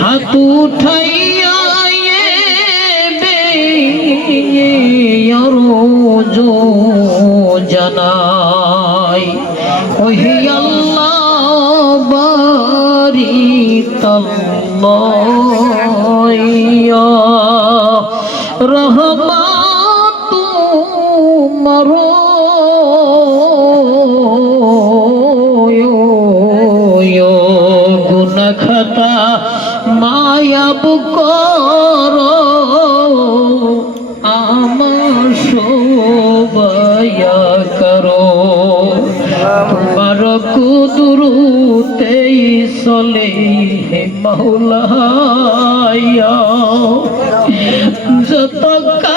হাত উঠাইয়া রোজো জানাই ওহি আল্লাহ বারি তল্লাইয়া রহমাতু মায়াব কর আমার শোভয়া করো। তোমার কুদরুতেই চলে হে মৌলায়া যত কারায়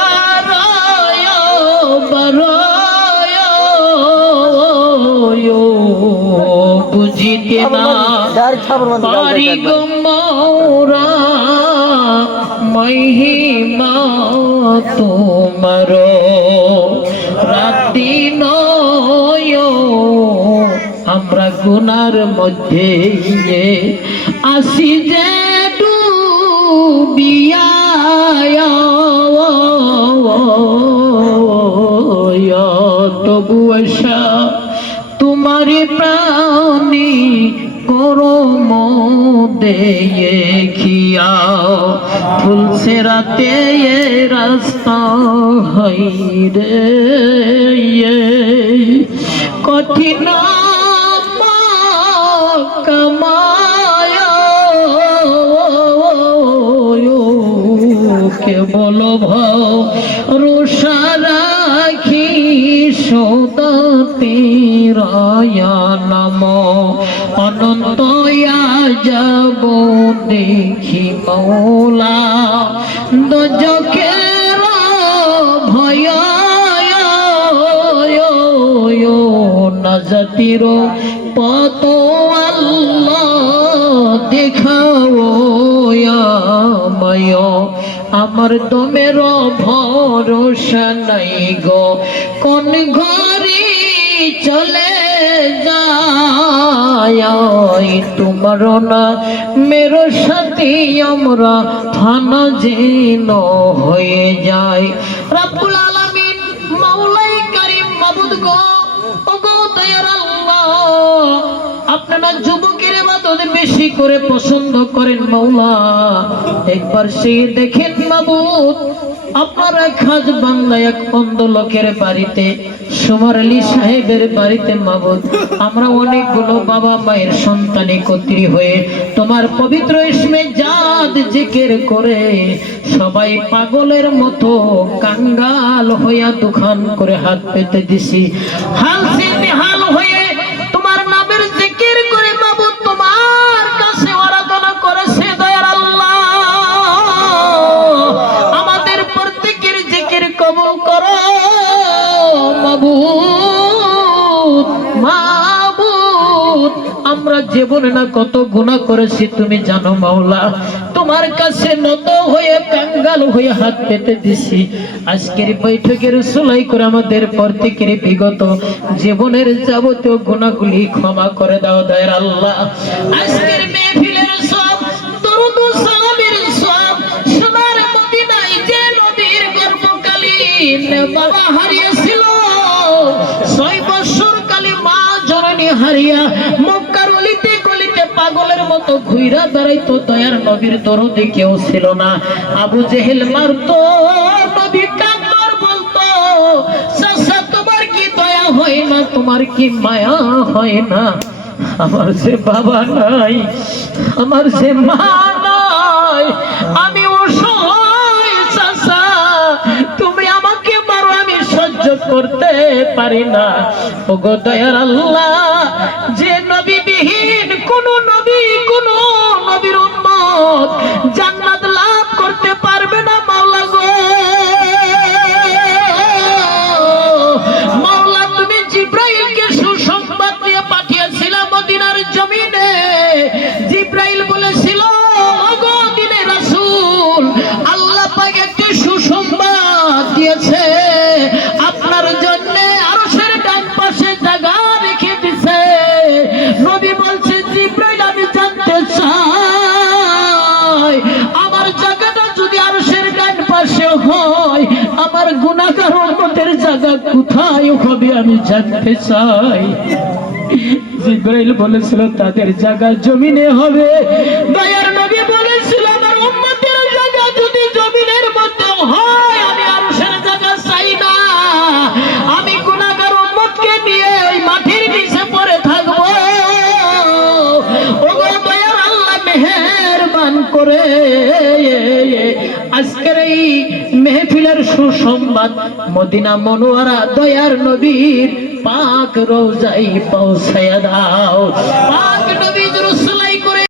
পারি গো মৌরা মহিমা তোমার রাতি নয় আমরা গুনার মধ্যে আসি যে ডুবিয়া তবু আশা তোমারে প্রাণী দেখিয়া ফুলছে রাতে রাস্তা হই রে কঠিন কামায় কেবল ভাও রোষা রাখি সদা তেরায়া নাম অনন্তয়া যাব দেখি মৌলা। দজকের ভয় নাজাতির আমার দমের ভরসা নাই গো। কোন ঘরে চলে যায় তোমার না। মেরো সাথে আমরা ফানা যেন হয়ে যায়। রাব্বুল আলামিন মাওলাই কারিম মাবুদ গো। ওগো দয়ার আল্লাহ, আপনারা যুবকের ইবাদত বেশি করে পছন্দ করেন একবার সে দেখেন আপনারা খাজ বাংলা এক অন্ধ লোকের বাড়িতে, সুমার আলী সাহেবের বাড়িতে আমরা অনেকগুলো বাবা মায়ের সন্তান একত্রী হয়ে তোমার পবিত্র ইসমে জাত জিকের করে সবাই পাগলের মতো কাঙ্গাল হইয়া দুখান করে হাত পেতে দিছি। হাল আমরা জীবনে না কত গুনাহ করেছি, তুমি জানো মাওলা। তোমার কাছে নত হয়ে কাঙ্গাল হয়ে হাত পেতে দিছি। আজকের বৈঠকের সুলাই করে আমাদের প্রত্যেকের বিগত জীবনের যাবতীয় গুণাগুলি ক্ষমা করে দাও, দয়ার আল্লাহ। আজকের হারিয়া মক্কার অলিতে গলিতে পাগলের মতো ঘুইরা দাঁড়াইতো দয়ার নবীর দরদে কেউ ছিল না। আবু জেহেল মারতো, নবী কান্দর বলতো তোমার কি দয়া হয় না? তোমার কি মায়া হয় না? আমার সে বাবা নাই, আমার সে মা করতে পারি না। ওগো দয়ার আল্লাহ, যে নবী বিহীন কোন নবী, কোন নবীর উম্মত জান্নাত লাভ করতে পারবে না, মাওলা গো। মাওলা, তুমি জিব্রাইলকে সুসংবাদ দিয়ে পাঠিয়েছিলা মদিনার জমিনে। জিব্রাইল বলেছিল, ওগো দিনে রাসূল, আল্লাহ পাক একটি সুসংবাদ দিয়েছে। আমার গুণাকার উন্মতের জায়গা কোথায় হবে আমি জানতে চাই। জিব্রাইল বলেছিল, তাদের জায়গা জমিনে হবে। দয়ার নবী বলেছিল, আমার উন্মতের জায়গা যদি জমিনের মধ্যে হয় এই মেহফিলের সুসংবাদ মদিনা মনোয়ারা দয়ার নবীর পাক রোজাই পৌঁছায় দাও। পাক নবী